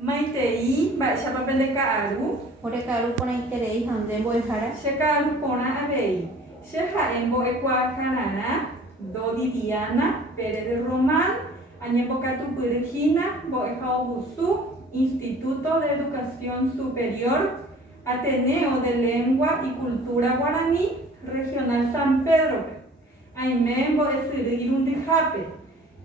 Maitei, mba'éichapa pende ka'aru. Ore ka'aru porã iterei ha nde mbo'ehára. Che ka'aru porã avei. Che ha'e mbo'ekuaakarã Dodidiana Pérez Román, añembokatupyryhína mbo'eha ogusu Instituto de Educación Superior Ateneo de Lengua y Cultura Guaraní Regional San Pedro. Aime mbo'esyry irundyhápe.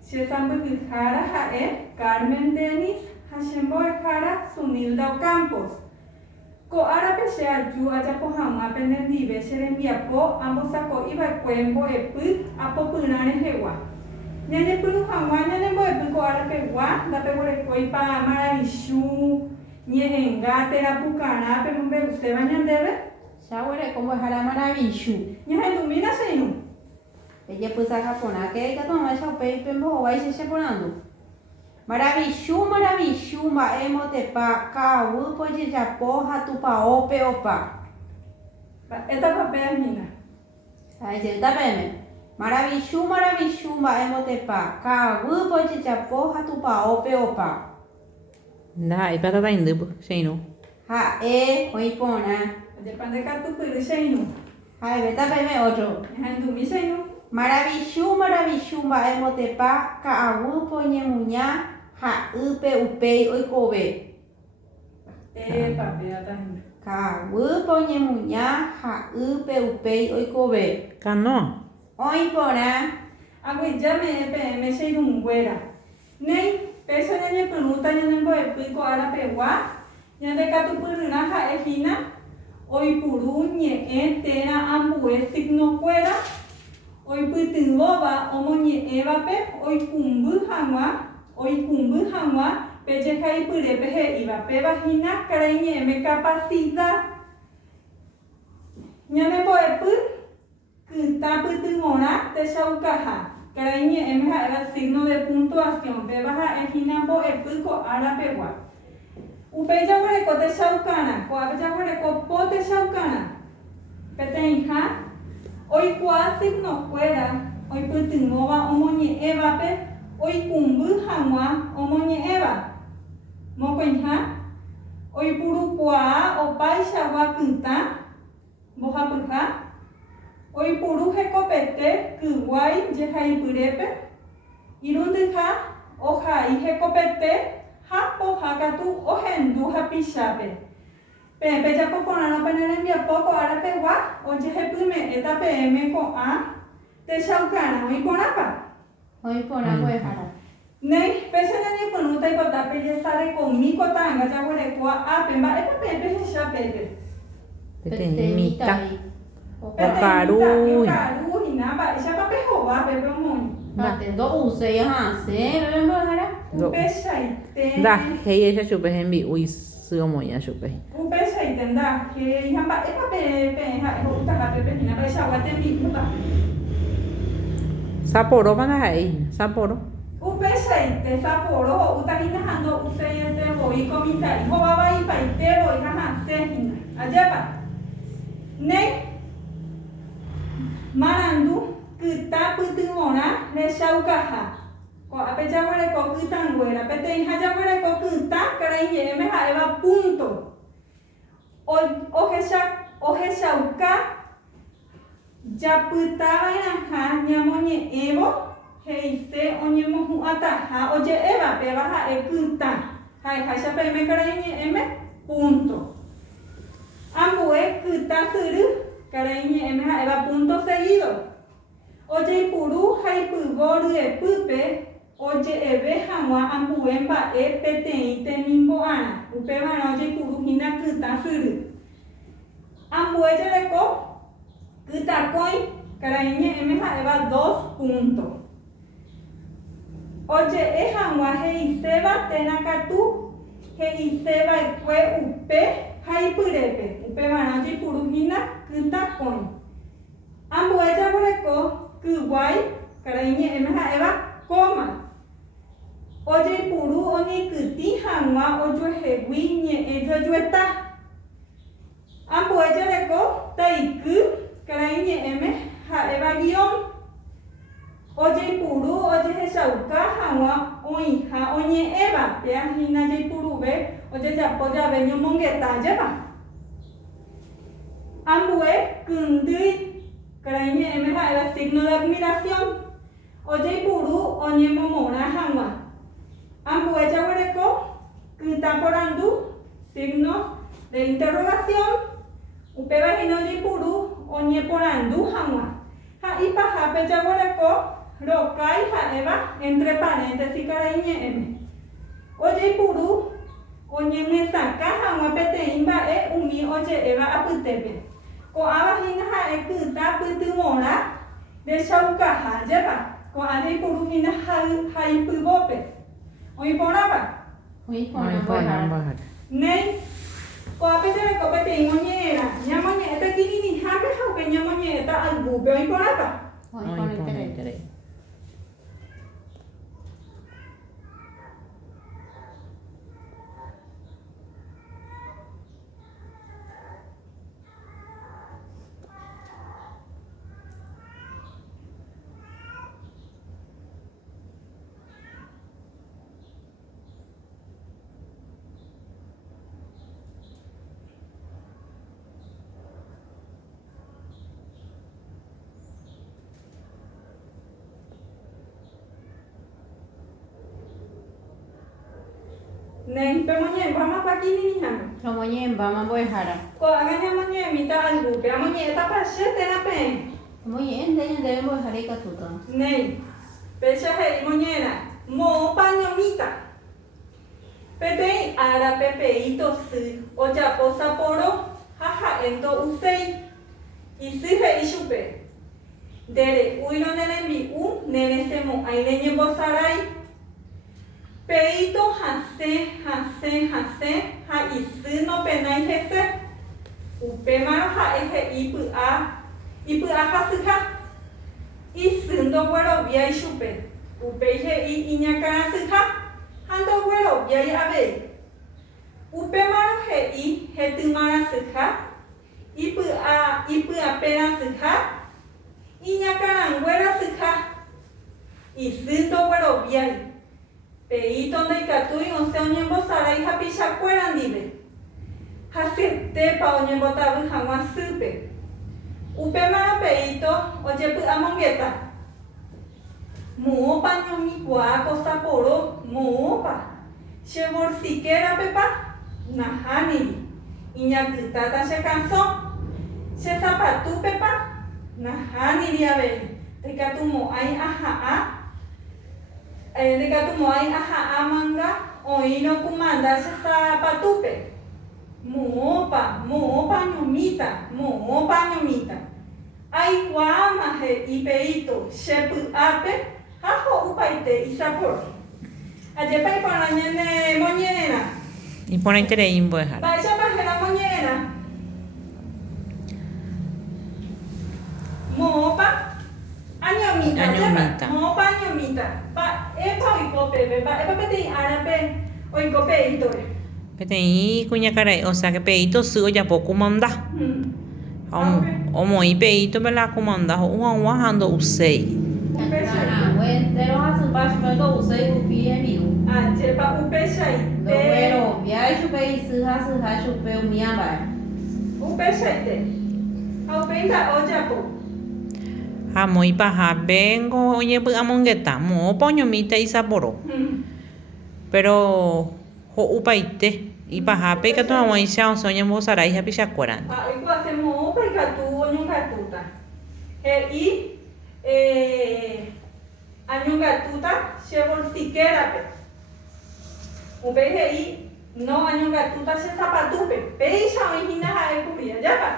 Che sambykyhára ha'e Carmen Denis ha che mbo'ehára Sunilda Ocampos. Ko'árape che aju ajapo hag̃ua penendive che rembiapo ambosako'iva'ekue mbo'epy apopyrã rehegua. Ñanepyru hag̃ua ñanembo'epy ko'árapegua ndapeguerekóipa Maravichu, ñe'ẽnga terapukarã pemombe'uséva ñandéve. Cháguereko mbo'ehára Maravichu. Ñahendúmina che irũ. Pejepysáka porãke ikatu'ãvaicha upéi pembohovái che porãndu. Maravichu, Maravichu, mba'e motepa ka'aguýpe ojejapo ha tupãópe opa. Mba'étapapehína. Ajétapeme. Maravichu, Maravichu, mba'e motepa ka'aguýpe ojejapo ha tupãópe opa. Ndaha'éipa tataindýpe che irũ. Ha'e oĩ porã. Ojepa ndekatupyry che irũ. Ha'evétapeme otro. Ñahendúmi che irũ. Maravichu, Maravichu, mba'e motepa ka'aguýpe oñemuña ha'ýpe upéi oikove. Papeatahína. Ka'aguýpe oñemuña ha'ýpe upéi oikove. Canoa. Oĩ porã. Aguyjame PM che irũnguéra. Néi péicha ñañepyrũta ñanembo'epy ko'árapegua ñandekatupyrýra ha'ehína oipuru ñe'ẽ térã ambue signokuéra oipytyvóva omoñe'ẽvape oikumby hag̃ua pejehaipyrépe he'íva pévahína karai ñe'ẽme capacidad. Ñanembo'epy kytã pytyvõrã techaukaha karai ñe'ẽme ha'éva signo de puntuación péva ha'ehína mbo'epy ko'árapegua. Upéi jaguareko techaukarã, ko'ápe jaguareko po techaukarã. Peteĩha oikuaa signokuéra oipytyvõva omoñe'ẽvape oikumby hag̃ua omoñe'ẽva. Mokõiha oipurukuaa opaichagua kytã mbohapyha oipuru hekopete kyguái jehaipyrépe irundyha ohai hekopete ha pohãkatu ohendu hapichápe. Pejapo porãrõpa nerembiapo ko'árapegua ojehepyme'ẽta PM ko'ã techaukarã oĩ porãpa. Oĩ porã mbo'ehára. Néi péicha ñañepyrũta ipota pejesarekomi kotãnga jaguareko ápe mba'épa pehecha pépe. Peteĩmita. Okaruhína mba'éichapa pehova pépe omoĩ. Mba'e ndo'úsei ahasẽ mbo'ehára. Upeichaite. Ndahéicha chupe hembi'u isy omoĩ'a chupe. Upeichaite ndahéi ha mba'épa pehe ha'e ho'útaha pepehína mba'eichagua tembi'úta. Saporópa ndaha'éi. Saporó. Upeichaite saporo ho'útahína ha ndo'uséietevoi komitã'i hovavaipaitévoi ha hasẽhína. Ajépa. Néi marandu kytã pytyvõrã rechaukaha. Ko'ápe jaguareko kytãnguéra peteĩha jaguareko kytã karai ñe'ẽme ha'éva punto. Ohechauka japytávaipaha ñamoñe'ẽvo he'ise oñemohu'ãtaha oje'évapeva ha'e kytã. Ha'eháicha peime karai ñe'ẽme punto. Ambue kytã syry karai ñe'ẽme ha'éva punto seguido. Ojeipuru haipyvo ryepýpe oje'eve hag̃ua ambue mba'e peteĩ temimbo'arã. Upevarã ojeipuruhína kytã syry. Ambue jareko kytakõi karai ñe'ẽme ha'éva 2 punto. Oje'e hag̃ua he'iséva térãkatu he'iseva'ekue upe haipyrépe. Upevarã ojeipuruhína kytakõi. Ambue jaguareko kyguái karai ñe'ẽme ha'éva coma. Ojeipuru oñekytĩ hag̃ua ojuehegui ñe'ẽ jojueta. Ambue jareko taiky karai ñe'ẽme ha'éva guión. ojeipuru ojehechauka hag̃ua oĩha oñe'ẽva peahína jaipuruve ojejapo jave ñomongetájeva ambue kyndýi karai ñe'ẽme ha'éva signo de admiración ojeipuru oñemomorã hag̃ua ambue jaguereko kytã porandu signo de interrogación upevahína ojeipuru oñeporandu hag̃ua ha ipahápe jaguereko rokái ha'éva entre paréntesis karai ñe'ẽme ojeipuru oñemyesãka hag̃ua peteĩ mba'e umi oje'éva apytépe ko'ãvahína ha'e kytã pytyvõrã rechaukahájeva ko'ã jaipuruhína haipyvópe oĩporãva Oĩporã Oĩporã mbo'ehára. mbo'ehára. néi ko'ápe jareko peteĩ moñe'ẽrã ñamoñe'ẽta kirirĩhápe ha upe ñamoñe'ẽta ayvúpe oĩporãva Oĩporã Oĩporã iterei. iterei. néi pemoñe'ẽmbámapa kirirĩháme Romoñe'ẽmbáma mbo'ehára. ko'ág̃a ñamoñe'ẽmíta ayvúpe amoñe'ẽta pache térã peẽ Romoñe'ẽnte ñandéve mbo'ehára ikatúta. néi péicha he'i moñe'ẽrã moõpa ñomíta peteĩ árape peĩ tosy ojapo saporo ha ha'e ndo'uséi isy he'i chupe ndere'úirõ ne rembi'u neresemo'ãi reñembosarái peĩto hasẽ ha isy nopenái hese upémarõ ha'e he'i ipy'a hasyha isy ndogueroviái chupe upéi he'i iñakãrasyha ha ndogueroviái avei upémarõ he'i hetymarasyha ipy'aperasyha iñakãranguerasyha isy ndogueroviái peĩto ndaikatúi osẽ oñembosarái hapichakuéra ndive hasyetépa oñembotavy hag̃ua sýpe upémarõ peĩto ojepy'amongeta moõpa ñomikuaa ko saporo moõpa che bolsiquerapepa nahániri iñapytáta che calzón che sapatúpepa nahániri avei ndaikatumo'ãi aha'ã manga oĩrõ kumanda che sapatúpe moõpa ñomíta aikuaáma he'i peĩto chepy'ápe ha ho'upaite isaporo ajépa iporã ñane moñe'ẽrã Iporã iterei mbo'ehára. mba'éichapa héra moñe'ẽrã moõpa añomíta moõpa añomíta mba'épa oiko pépe mba'épa peteĩ árape oiko peĩtore Peteĩ kuñakarai, o sea que peĩ tosy ojapo kumanda. Omoĩ peĩtope la kumanda ho'u hag̃ua ha ndo'uséi. Ñangarãngue entero hasypa chupe ndo'uséi hupi hembi'u. ajépa upeichaite Ndogueroviái chupe isy hasyha chupe umi amba'e. upeichaite ha upéi mba'e ojapo Ha moĩpahápe ngo oñepy'amongeta moõpa oñomíta isaporo. Pero ho'upaite ipahápe ikatu hag̃uáicha osẽ oñembosarái hapichakuéra. oikuaase moõpa ikatu oñongatúta he'i añongatúta che bolsiquerape upéi he'i no añongatúta che sapatúpe péicha oĩhína ha'ékuri ajápa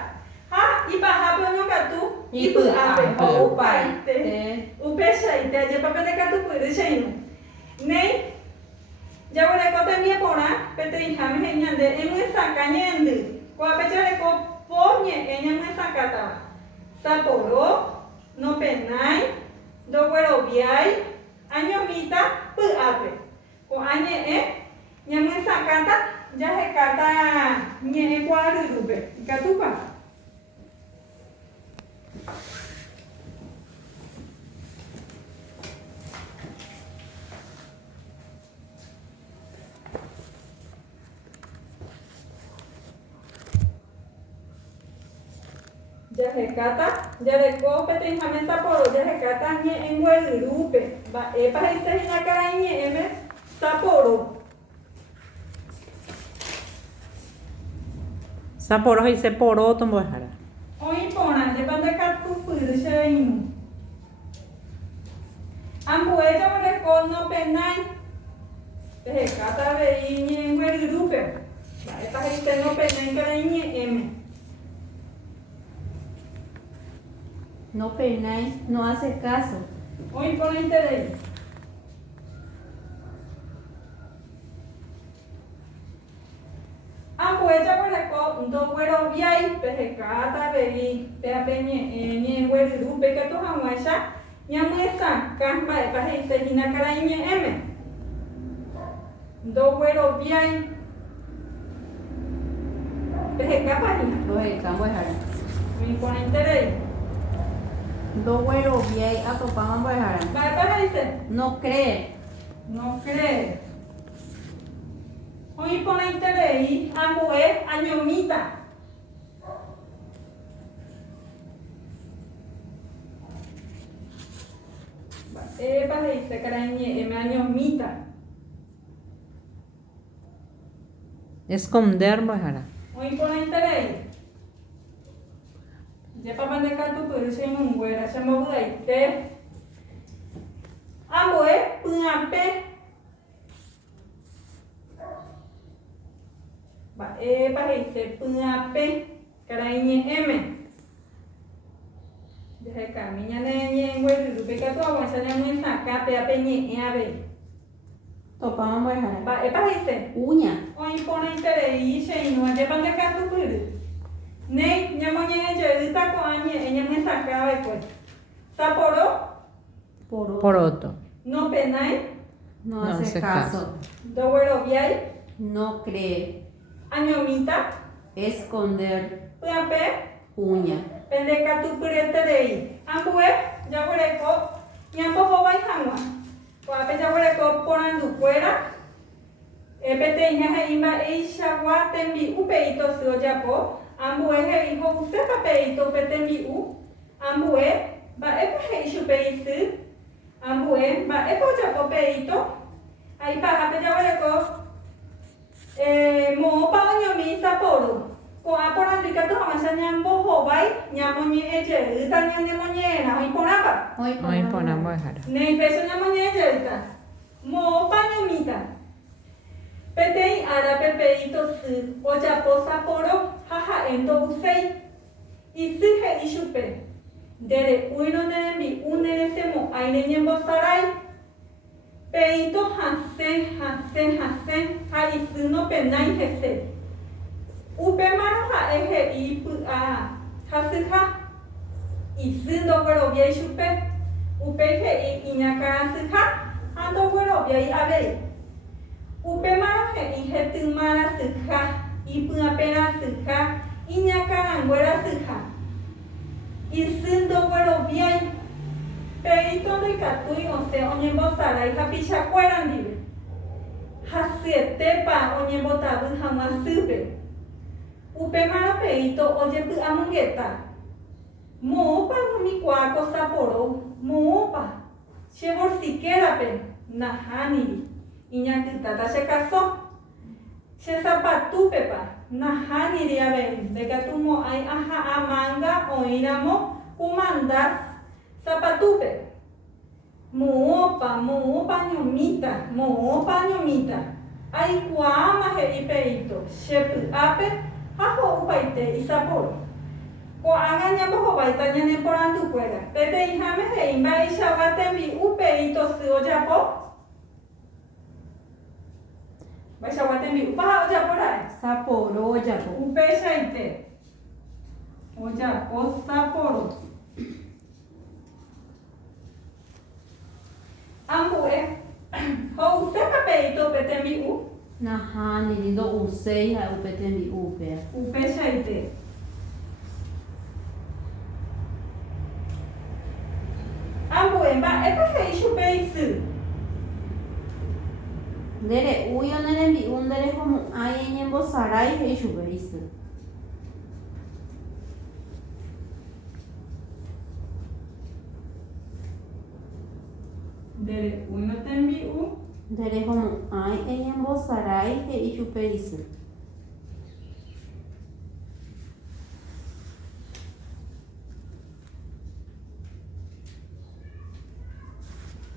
ha ipahápe oñongatu ipy'ápe ho'upaite upeichaite ajépa pendekatukýre che irũ néi jaguereko tembiaporã peteĩháme he'i ñande emyesãka ñe'ẽndy ko'ápe jareko po ñe'ẽ ñamyesãkátava saporo nopenái ndogueroviái añomíta py'ápe ko'ã ñe'ẽ ñamyesãkáta jahekáta ñe'ẽ kuaryrýpe ikatúpa Yahekata, Yareko, Petin Hamesa Poro, Yahekata, en Guerupe, Epa y Sejinakara y M, Saporo. Sapporo hice poroto mbojara. Hoy pona, llevan de Katu Pudishain. Ambueta Moreko no penai. Yahekata veí en Guerupe. Epa y no penai cara y M. No penai, no hace caso. Hoy pone interés. Ambueta Moreko, do güero viai, Pejecata veí, Pea Peñe, ni Guerupe, que tu hamuesha, Yamuesa, Casma, Epa y Sejinakara y M. Do güero viai. Pejecapa y Los estamos dejando. me pone interés. Dos güeros bien atopaban por dejar. Para dice, No cree. no cree. Hoy pone interés, ambué, añomita. Para dice, carañe, me añomita. Esconder mbojara. Hoy pone interés. Ya para mandar tu pero se me muera, se me budaite. Ambué, punape. Para dice, punape, carañe, M. Desde camina en güey, rupica tu agua, se le muy saca, pea peñe, ave. Topaban por dejar. Para dice, Uña. hoy pone interés y se no ya para mandar tu pero. Nei, ñamoñe yo con añe, ella me sacaba después. Sapporo, Poroto. no penai, No No hace hace caso. dowero viai, No cree. añomita, Esconder. puape, Uña. pendeca tu pureterei. Ambue, ya hueco, ñambo joven hangua. Puape ya hueco ponando fuera. Epete inha ima eisha guatembi upeito se oyapo. Ambue he hijo usepa peito petembi u. Ambue, ba epa heishu peisu. Ambue, ba epo japo peito. Ahí pa ape ya hueco. Mo pa ñomi Sapporo. Ko apora ndika to hamasa ñambo hobai, ñamoñe eje, uta ñamoñe na hoy ponapa. Hoy pona mbojara. Nei peso ñamoñe eje uta. Mo pa ñomita. Petei ara pepeito su, oyapo Sapporo, jaja endo usei. Isu he ishupe. Dere uino nerembi unere semo aire ñembo sarai. Peito hansen, ha isu no penai hese. Upe maro ha eje ipu a hasuha. Isu no güero viei shupe. Upe he iñaka suha. Ando güero viei abe. Upe maro he ije tumara suha. Ipu apena suha. Iñaka anguera suha. Isu no güero viei. Peito no ikatui ose oñembo sarai hapisha cuerandive. Hasietepa oñembo tabu hamasupe. Upe mara peito oye pu amongeta. Moopa no mi cuaco Sapporo. Moopa. Che borsiquera pe. Nahani. Iñakitata se casó. Che zapatupe pa. Nahani riabe. De que tu mo ay aja amanga o iramo. Umandas. Zapatupe. Moopa ñomita. Moopa ñomita. Ay kuama he ipeito. Shepu ape. Ajo upaite y Sapporo. Ko agaña bojo baita ñane porandu fuera. Tete hijame he imba y shawatembi upeito si oyapo. Ba shawatembi upa oyapora. Sapporo, oyapo. Upe shaite. Oyapo Sapporo. Ambue. Ho usepa peito petembi u. Nahani, do usei, ha upetembi upea. Upe shaite. Ambue ba epa he ishupeisu. Dere uyo nerembi dere como ay ñembo sarai he shubeis. ndere'úi no tembi'u nderehomo'ãi eñembosarái he'i chupe isy.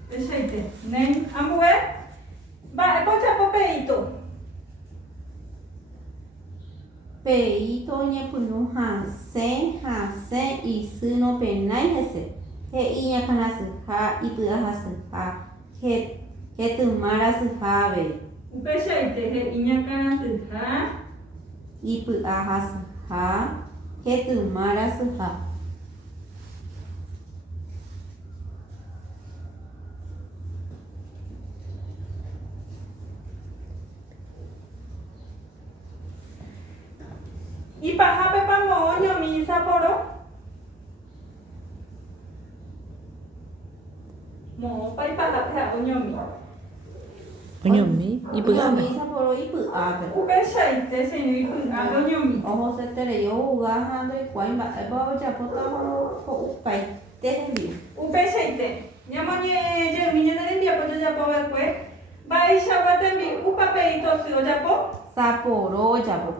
Péichaite néi ambue mba'épa ojapo pe'ĩto. Pe'ĩto oñepyrũ hasẽ isy nopenái hese, he'i ñakãrasyha ipy'ahasyha hetymarasyha avei. Upéichaite he'i ñakãrasyha ipy'ahasyha hetymarasyha. Ipahápepa moõ oñomi isaporo. Moõpa ipahápe ha oñomi. Oñomi ipy'ápe. Oñomi saporo ipy'ápe. Upéichaite cheñu ipy'ápe oñomi. Ohoseterei ouga ha ndoikuaái mba'épa ojapóta ho'upaite hembi'u. Upéichaite ñamoñe'ẽjeými ñane rembiapo jojapovekue mba'eichagua tembi'úpa pe'ĩto sy ojapo. Saporo ojapo.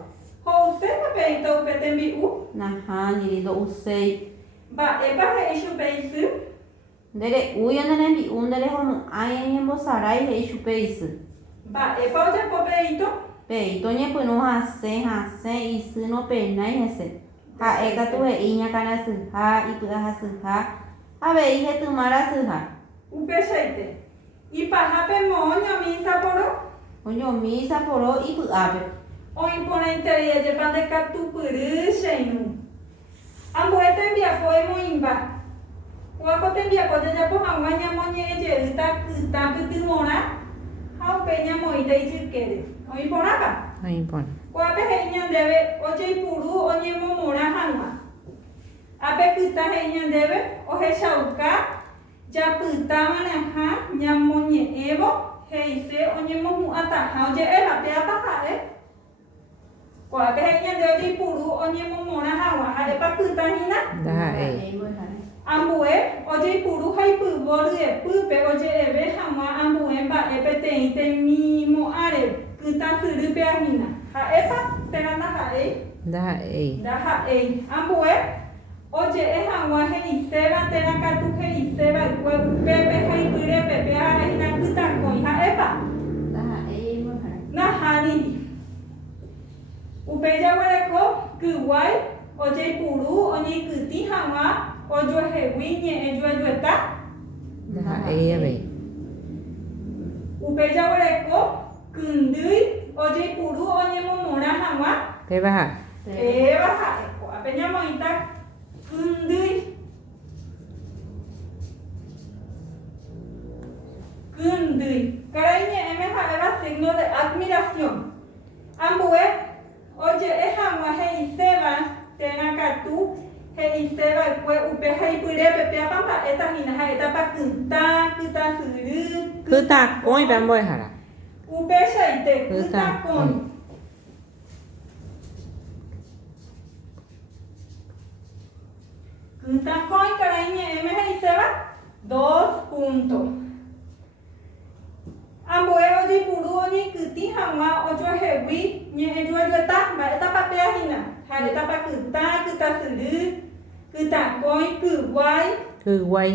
Ho'usépa pe'ĩto upe tembi'u. Nahániri ndo'uséi. Mba'épa he'i chupe isy. Ndere'úi oñenembi'u nderehomo'ãi eñembosarái he'i chupe isy. Mba'épa ojapo pe'ĩto. Pe'ĩto oñepyrũ hasẽ isy nopenái hese. Ha'e katu he'i ñakãrasyha ipy'ahasyha avei hetymarasyha. Upéichaite ipahápe moõ oñomi isaporo. Oñomi saporo ipy'ápe. Oĩporãitereijepa ndekatupyry cheirũ. Ambue tembiapo emoĩmba. Ko'áko tembiapo jajapo hag̃ua ñamoñe'ẽjeýta kytã pytyvõrã ha upéi ñamoĩta ijykére. Oĩporãpa. Oĩporã. Ko'ápe he'i ñandéve ojeipuru oñemomorã hag̃ua. Ápe kytã he'i ñandéve ohechauka japytávariaha ñamoñe'ẽvo he'ise oñemohu'ãtaha oje'éva péapa ha'e. Ko'ápe he'i ñande ojeipuru oñemomorã hag̃ua ha'épa kytãhína. Ndaha'éi. Ambue ojeipuru ha ipyvo ryepýpe oje'eve hag̃ua ambue mba'e peteĩ temimo'ãre kytãsyrýpeahína. Ha'épa térã ndaha'éi. Ndaha'éi. Ambue oje'e hag̃ua he'iséva térã katu he'iseva'ekue upépe ha ipyrépe aha'ehína kytakõi. Ha'épa. Nahániri. Upéi jaguareko kyguái ojeipuru oñeikytĩ hag̃ua ojuehegui ñe'ẽjuejueta. Ndaha'éi avei. Upéi jaguareko kyndýi ojeipuru oñemomorã hag̃ua. Péva ha'e. Ko'ápe ñamoĩta kyndýi. Karai ñe'ẽme ha'éva signo de admiración. Ambue oje'e hag̃ua he'iséva térã katu he'iseva'ekue upe ha ipyrépe péapa mba'étahína ha'étapa kytãsyry. Kytakõipe ambuehára. Upéichaite kytakõi. Kytakõi karai ñe'ẽme he'iséva 2 puntos. Ambue ojeipuru oñeikytĩ hag̃ua ojuehegui ñe'ẽjuejueta mba'étapa péahína. Ha'étapa kytã, kytasyry, kytakõi, kyguái. Kyguái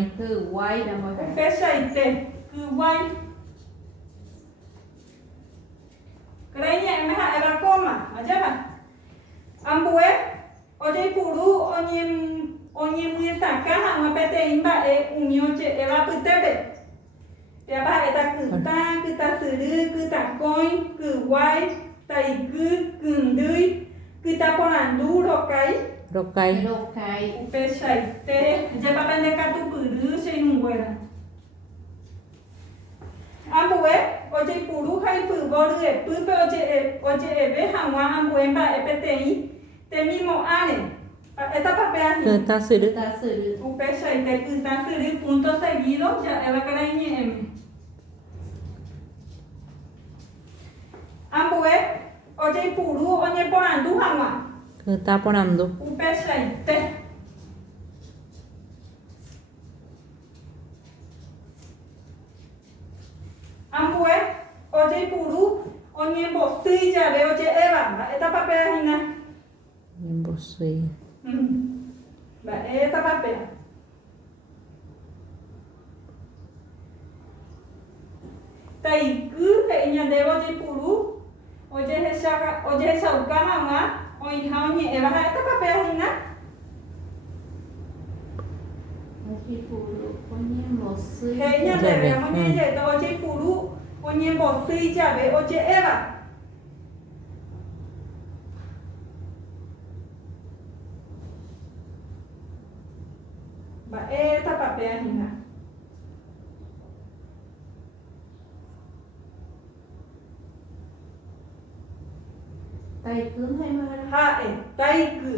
ambuehára. Upéichaite kyguái. Karai ñe'ẽme ha'éva coma. Ajépa. Ambue ojeipuru oñemyesaka hag̃ua peteĩ mba'e umi oje'éva pytépe. Péapa ha'éta kytã, kytasyry, kytakõi, kyguái, taiky, kyndýi, kytaporandu, rokái. Upéichaite jépapa ndekatupyry cheirũnguéra. Ambue ojeipuru ha ipyvo ryepýpe oje'eve hag̃ua ambue mba'e peteĩ temimo'ãre. Etapa péahína. Kytasyry. Upéichaite kytasyry punto seguido ja'éva karai ñe'ẽme. Ambue ojeipuru oñeporandu hag̃ua. Kytaporandu. Upéichaite. ojeipuru oñembosy jave oje'éva mba'étapapehína. Embosei. Mba'étapapéva. Taiky he'i ñandéve ojeipuru ojehechauka hag̃ua oĩha oñe'ẽva ha'étapapehína. Ojeipuru oñembosy. He'i ñandéve oñeñe'ẽta ojeipuru oñembosy jave oje'éva. Mba'étapapehína. Taikýnha'émava'erã. Ha'e, taiky.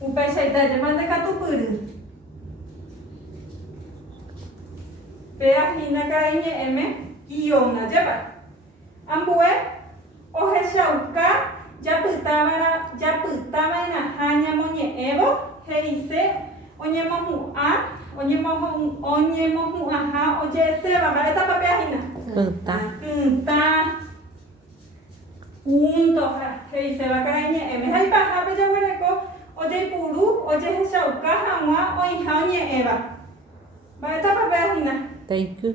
Upeichaite ndekatupyry. Pe'ahína karai ñe'ẽme iónajépa. Ambue ohechauka japytáva'erã ñamoñe'ẽvo he'ise oñemohu'ãha oje'eséva mba'étapapehína. Pytã. Kytã. Punto he'iséva karai ñe'ẽme. Ha ipahápe jaguereko ojeipuru ojehechauka hag̃ua oĩha oñe'ẽva. Mba'étapapehína. Taiky.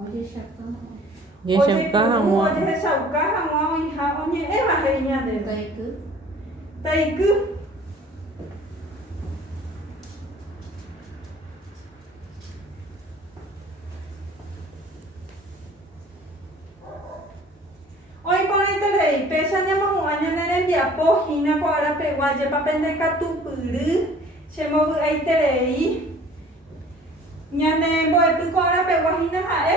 Ojechauka. Jechauka hag̃ua. Ojehechauka hag̃ua oĩha oñe'ẽva he'i ñandéve. Taiky. Taiky. Oiporãiterei péicha ñamohu'ã ñane rembiapohína ko arapegua pe ndekatupyry chemovy'aiterei ñane mbo'epy ko arapeguahína ha'e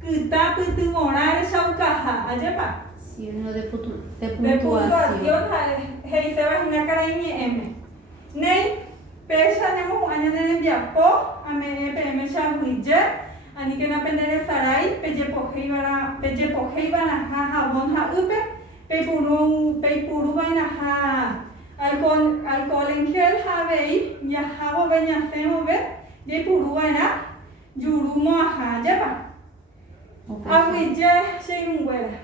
kytã pytyvõrã rechaukaha ajépa. Signo de De puntuación. puntuación he'isevahína karai ñe'ẽme. Néi péicha ñamohu'ã ñane rembiapo ame'ẽ peẽme chaguyje aníkena penderesarái pejepohéiva'erãha jabón ha'ýpe peipurúva'erãha alcohol en gel ha avei jahávove ñasẽvove jaipurúva'erã juru mo'ãha ajépa. Aguyje che irũnguéra.